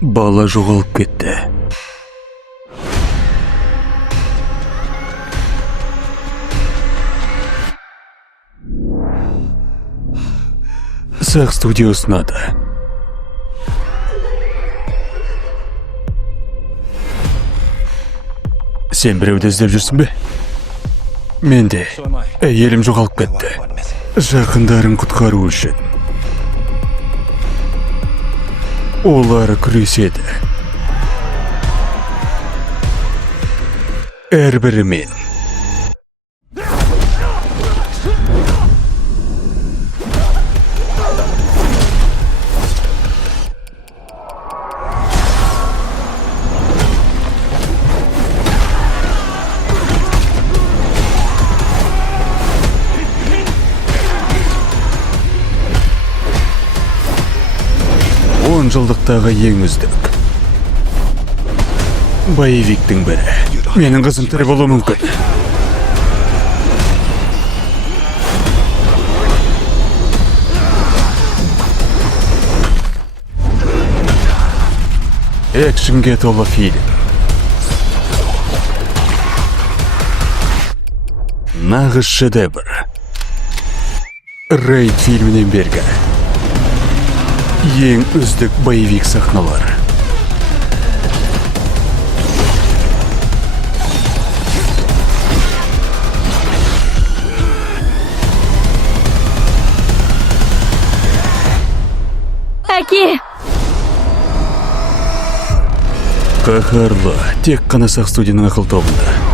Бала жоғалып кетті. Сақ студия ұсынады. Сен біреуді іздеп жүрсің бе? Менде әйелім жоғалып кетті. Жақындарын құтқару үшін. Олар күреседі. Әрбірімен. Жылдықтағы ең үздік боевиктің бірі. Менің қызым тірі болуы мүмкін. Экшнге толы фильм. Нағыз шедевр. Рейд фильмінен бергі ең үздік боевик сахналар. Әке! Қаһарлы тек қана Сақ студияның ақыл тобында.